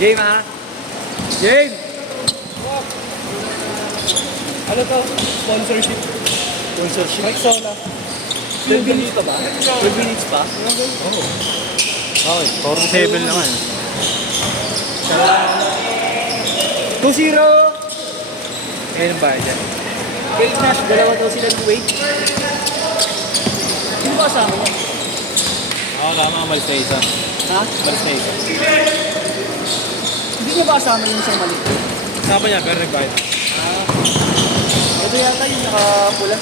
Game ha? Game! Ano to? Sponsorship. Sponsorship. Mike Sola. 12 minutes pa ba? 12 minutes pa? Oo. Okay. 47 naman. 2-0! Ngayon ba dyan? Kate Nash, dalawa daw sila ng weight. Sino ba kasama niya? Ako tama, malis na isa. Ha? Malis na isa. Hindi niya ba kasama yung isang mali? Kasama niya, pero nag-bite. Ito yata yung nakapula.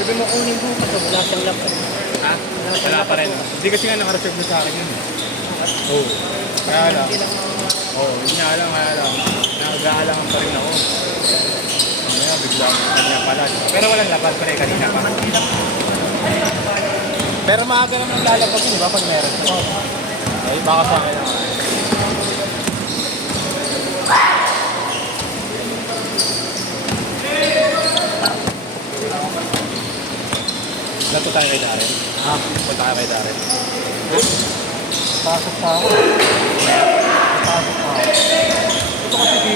Pwede mo kunin mo ito, wala siyang lap. Ha? Wala pa rin. Hindi kasi nga naka-reserve na sa akin yun. Oo. Kaya lang. Oo, yun nga lang, kaya lang. Nag-aalangan pa rin ako. Mamaya, bigla kanya pala. Pero walang laban pa rin kanina pa. Pero maaga naman lalabas yun, di ba? Pag meron. Ay, baka sa akin naman. Lato tayo kay Darren. Ha? Punta tayo kay Darren. Pasok pa ako. Pasok pa ako. Ito kasi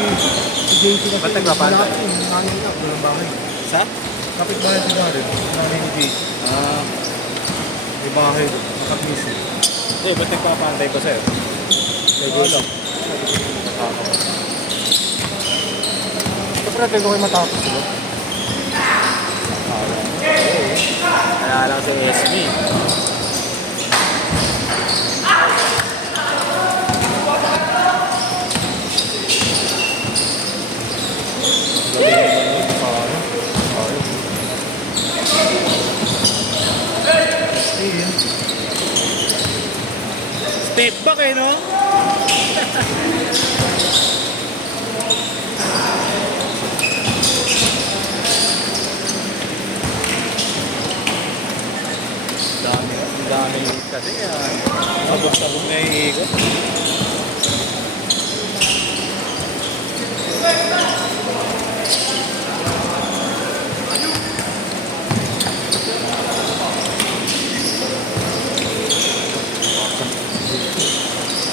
si JC kasi. Ba't nagpapantay? Nanay na, walang bahay. Sa? Kapit bahay si Darren. Nanay ni JC. May bahay doon. Nakapisi. Eh, ba't nagpapantay pa sa'yo? Wala. Siyempre, tayo kayo matapos. Diba? Wala lang si SB. Step back eh, no? Dami kasi sabog-sabog na yung ikot.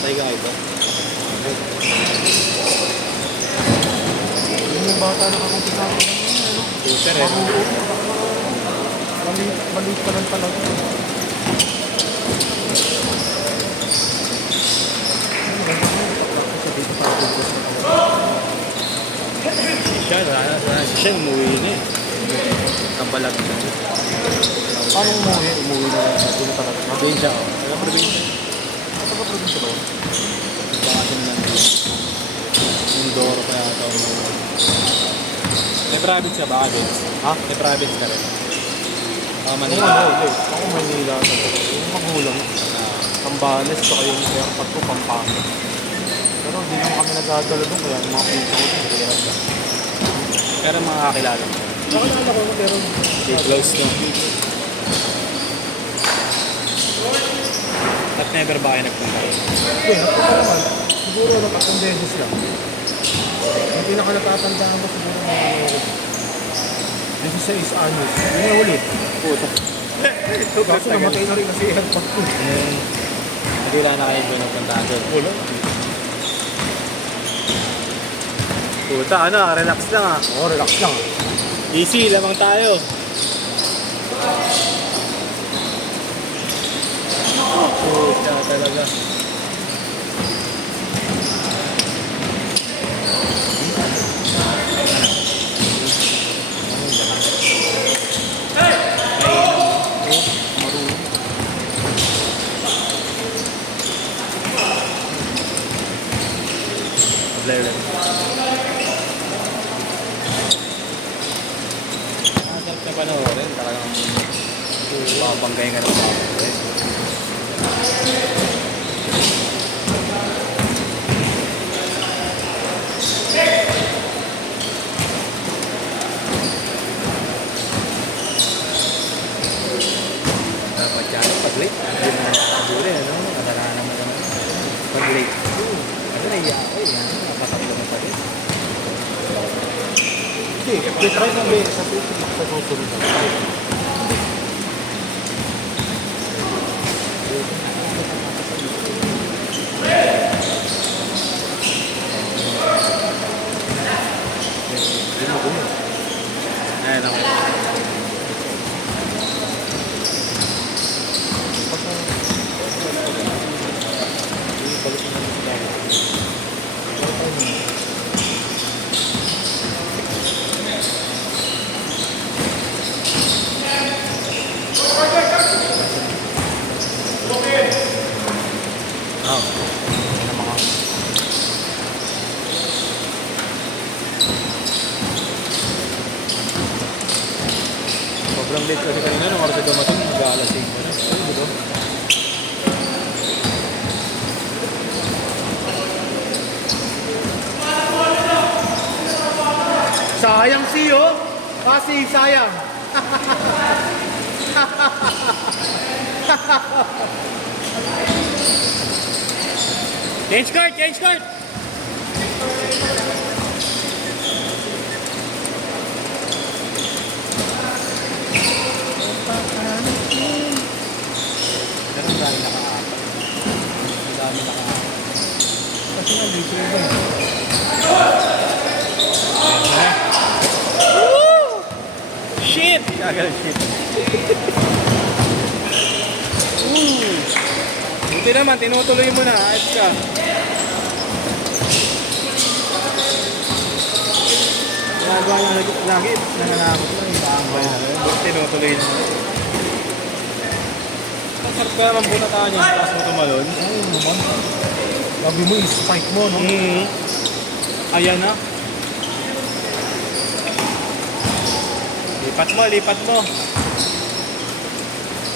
Tayo ka ito. Yung bata na kakunti sa akin. Super eh. Maliit pa lang talaga. Siya umuwi na eh. Kabalag na. Paano umuwi? Umuwi na lang. Hindi na talaga. Probinsya ako. Taga probinsya. Ano ba probinsya ba? Bakit naman dito? Mindoro pa yata umuwi. May province ka ba? Province? Ha? May province ka rin? Manila. Hindi. Ako Manila. Yung magulang. Pambanes. Saka yung airport ko, Pampanga. Pero hindi naman kami nagdadala doon. Kaya yung mga pinsa ko doon. Kaya lang. Pero mga kakilala mo. Nakilala ko pero Okay, close no. At never ba kayo nagpunta? hindi, napunta naman. Siguro nakatong beses lang. Yung pinaka natatandaan mo siguro mga 16 anos. Yun yung ulit. Puto. Kaso namatay na rin kasi airport ko. Nagkila na kayo doon nagpunta doon. Wala. Puta, ano, relax lang ah. Oo, relax lang. Easy, lamang tayo. Puta talaga. Blair lang. Masarap na panoorin. Talagang mabanggay ka ng panoorin. Dapat yan. Pag late, hindi mo nakakabuli. Ano? Kasalanan mo naman. Pag late. Ano naiya ako eh. Ano, napasaklo mo pa rin. Hindi, try ng beses sa susunod na. Ayan ako. Sobrang late kasi kanina nung oras na dumating, mag-aalas 5 na. Ay, di ba? Sayang siyo. Kasi sayang. Change card! Change card! Ganun dahil naka-apat. Ang dami naka-apat. Kasi nga libre ba eh. Shit! Gagal shit. Buti naman, tinutuloy mo na. Ayos ka. Ginagawa niya lagi. Nananakot na yung paambay na. Tinutuloy na. Masarap ka naman bunataan niya. Tapos mo tumalon. Ayun naman. Sabi mo, spike mo, no? Ayan na. Lipat mo, lipat mo.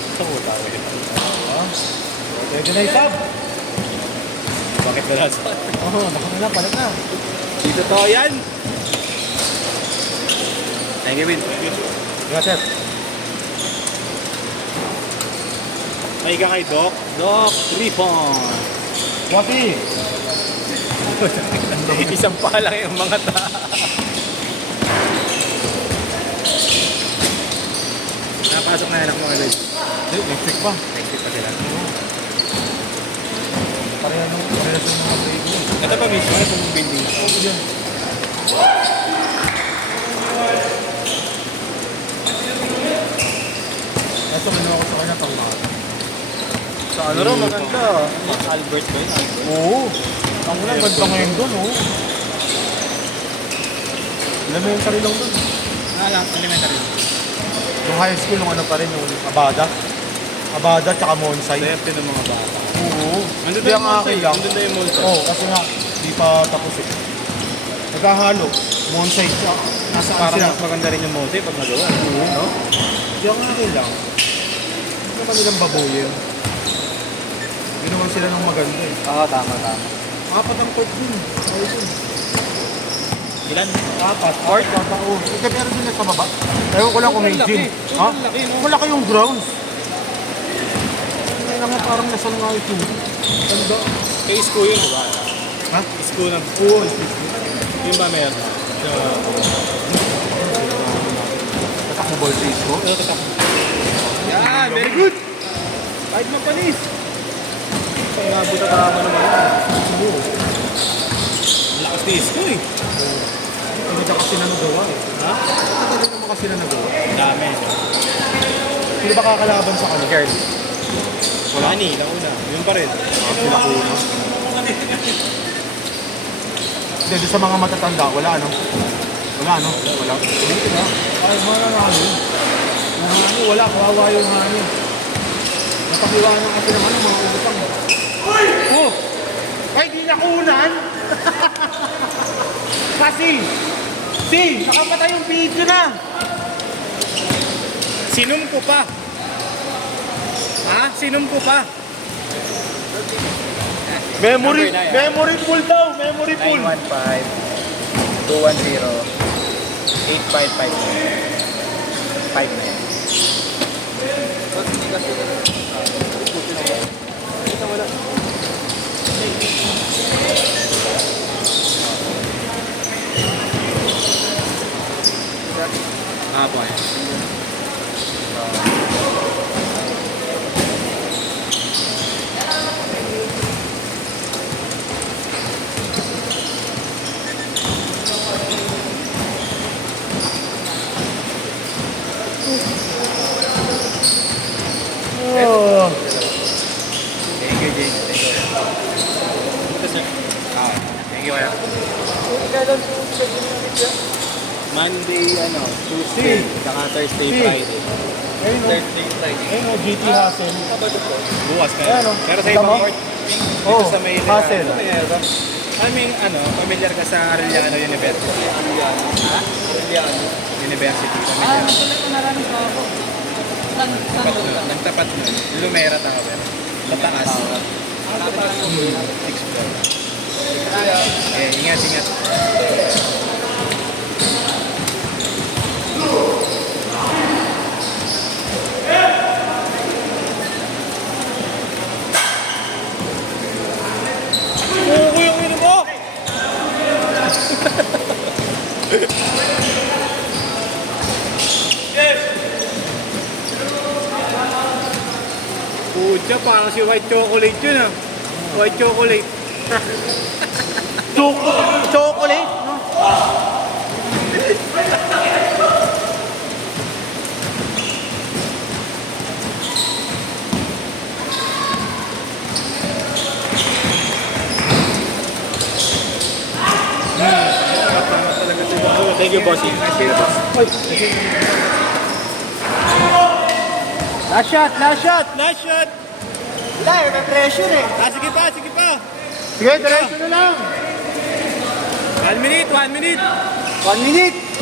Ito ko tayo ulit. Pwede na isab. Bakit wala sa... Oo, baka na lang, palit na. Dito to, yan. Thank you, Vin. Gracias. May ka kay Doc. Doc, 3 points. Wati! Isang pa lang yung mga tao. Napasok na anak mo ulit. Hindi, next week pa. Next week pa sila. Pareha sa mga break mo. Ito pa mismo, itong building. Oo, yan. Ito, ano ako sa kanya pang mga. Sa ano rin, maganda. Albert ba yun? Albert? Oo. Ang unang ganda ngayon doon, oo. Elementary lang doon. Lang, elementary. Yung high school, yung ano pa rin, yung Abada. Abada, tsaka Monsay. Swerte ng mga bata. Oo. Nandun Hindi na ang yung akin Monsay. lang. Nandun na yung Monsay. Oo, kasi nga, di pa tapos eh. Naghahalo. Monsay, tsaka nasaan Parang sila? mas maganda rin yung Monsay pag nagawa. Oo, no? Hindi ang akin lang. Hindi naman nilang babuyin. Ginawan sila ng maganda eh. Oo, tama. Apat ang court dun. Ayun dun. Ilan? Apat. Court? Oo. Ika meron din na sa baba. Ewan ko lang kung may Sobrang gym. laki. Ha? Sobrang laki, no? Wala kayong grounds. Ano nga parang nasa nga ito. Ganda. Kay Isko yun, di ba? Ha? Isko na. Oo. Yung ba meron? Tatak mo ball face ko. Yan, very good! Kahit mapanis. Kaya nabot na tama naman yan. Oo. Ang lakas ni Isko eh. Hindi ka kasi na nagawa eh. Ha? Tagal naman kasi na nagawa. Dami. Sino ba kakalaban sa kanya? Girl. Wala ni, nauna. Yun pa rin. Sila kuna. Hindi, doon sa mga matatanda, wala ano? Wala ano? Wala. Hindi na. Ay, wala na ano. Yung hani, wala. Kawawa yung hani. Napakiwanan kasi naman yung mga utang. Oh! Ay, di nakunan! Kasi! Nakapatay yung video na! Sinum ko pa. Ha? Sinum ko pa. Memory! Number 9, Memory full daw! Memory full! 915-210-855. 5 na yan. kaya? Monday, Tuesday, saka Thursday, Friday. Ayun o. Thursday, Friday. Ayun o, GT Hassel. Bukas kaya. Ayan, oh. Pero sa Kita ibang mo? court, Oo, dito sa may Hassel. I mean, familiar ka sa Arellano University? Ha? University. Ah, Familiar. natuloy ko maraming sa ako. Tapat nun. Nagtapat nun. Lumera Tower. Sa taas. Sixth floor. Ingat, ingat. Oo, yung ino mo! Pucha, parang si white chocolate yun ah. White chocolate. Chocolate, no? Thank you, bossy. Last shot, last shot! Last shot! Wala, may pressure eh. Sige pa, sige pa. Sige, diretso na lang. 1 minute, 1 minute. 1 minute!